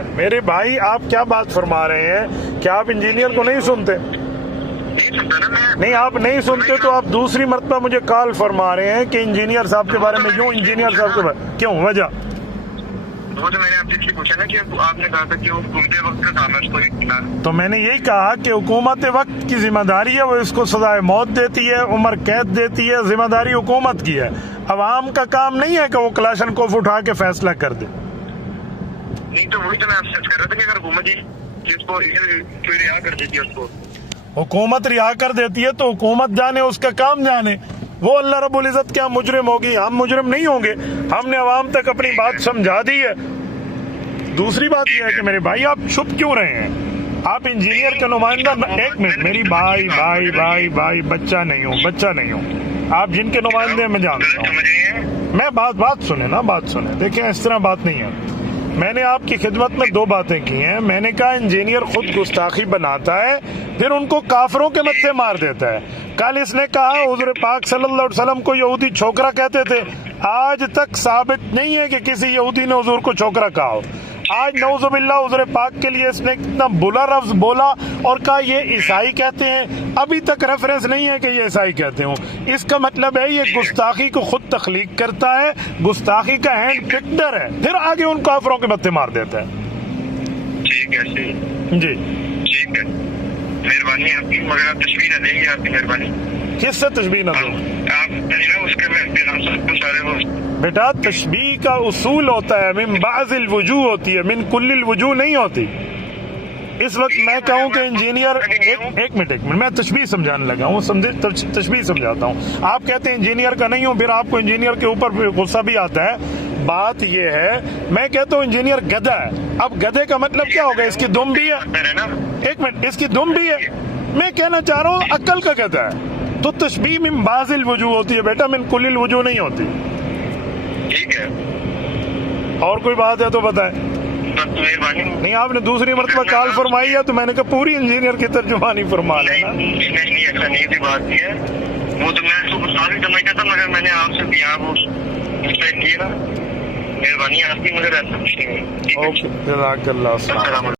Minute میرے بھائی آپ کیا بات فرما رہے ہیں کہ آپ انجینئر کو نہیں سنتے؟ نہیں آپ نہیں سنتے تو آپ دوسری مرتبہ مجھے کال فرما رہے ہیں کہ انجینئر صاحب کے بارے میں یوں انجینئر صاحب کے بارے کیوں وجہ وہ تو میں نے آپ سے اس لیے پوچھا نا کہ آپ نے کہا تھا کہ وہ حکومت وقت کا کام ہے اس کو تو میں نے یہی کہا کہ حکومت وقت کی ذمہ داری ہے، وہ اس کو سزائے موت دیتی ہے، عمر قید دیتی ہے، ذمہ داری حکومت کی ہے۔ عوام کا کام نہیں ہے کہ وہ کلاشن کوف اٹھا کے فیصلہ کر دے۔ نہیں تو وہی تو میں آپ سے کر رہا تھا کہ اگر حکومت جس کو رہا کر دیتی ہے اس کو حکومت رہا کر دیتی ہے تو حکومت جانے، اس کا کام جانے، وہ اللہ رب العزت کیا مجرم ہوگی؟ ہم مجرم نہیں ہوں گے، ہم نے عوام تک اپنی بات سمجھا دی ہے۔ دوسری بات یہ ہے کہ میرے بھائی آپ چھپ کیوں رہے ہیں؟ آپ انجینئر کا نمائندہ، ایک منٹ میری بھائی بچہ نہیں ہوں، آپ جن کے نمائندے میں جانتا ہوں، میں بات سنیں، دیکھیں اس طرح بات نہیں ہے۔ میں نے آپ کی خدمت میں دو باتیں کی ہیں۔ میں نے کہا انجینئر خود گستاخی بناتا ہے، پھر ان کو کافروں کے متھے مار دیتا ہے۔ کل اس نے کہا حضور پاک صلی اللہ علیہ وسلم کو یہودی چھوکرا کہتے تھے، آج تک ثابت نہیں ہے کہ کسی یہودی نے حضور کو چھوکرا کہا ہو۔ آج نعوذ باللہ حضور پاک کے لیے اس نے کتنا بلا لفظ بولا اور کہا یہ عیسائی کہتے ہیں، ابھی تک ریفرنس نہیں ہے کہ یہ عیسائی کہتے ہوں۔ اس کا مطلب ہے یہ گستاخی کو خود تخلیق کرتا ہے، گستاخی کا ہینڈ پکٹر ہے، پھر آگے ان کافروں کے متھے مار دیتا ہے۔ ٹھیک ہے جی ٹھیک ہے، مہربانی آپ کی، مگر آپ تشبیہ نہ دیں گے، آپ کی مہربانی۔ کس سے تشبیہ نہ دوں؟ آپ اس کے میں سارے وہ بیٹا تشبیہ کا اصول ہوتا ہے من بعض الوجوہ ہوتی ہے، من کل الوجوہ نہیں ہوتی۔ اس وقت میں کہوں کہ انجینئر، ایک منٹ میں تشبیہ سمجھانے لگا ہوں، تشبیہ سمجھاتا ہوں۔ آپ کہتے ہیں انجینئر کا نہیں ہوں، پھر آپ کو انجینئر کے اوپر غصہ بھی آتا ہے۔ بات یہ ہے، میں کہتا ہوں انجینئر گدھا ہے، اب گدھے کا مطلب کیا ہوگا؟ اس کی دم بھی ہے، ایک منٹ، اس کی دم بھی ہے۔ میں کہنا چاہ رہا ہوں عقل کا گدھا ہے، تو تشبیہ من بعض الوجوہ ہوتی ہے بیٹا، من کل الوجوہ نہیں ہوتی۔ ٹھیک ہے، اور کوئی بات ہے تو بتائیں۔ مہربانی نہیں آپ نے دوسری مرتبہ کال فرمائی ہے تو میں نے کہا پوری انجینئر کی ترجمانی فرما لینا۔ نہیں ایسا نہیں تھی، بات نہیں ہے، وہ تو میں اس کو ساری سمجھتا تھا، مگر میں نے آپ سے بھی آپ کیے نا، مہربانی آپ کی، مگر ایسا کچھ نہیں ہے۔ اوکے، جزاک اللہ۔ السلام علیکم۔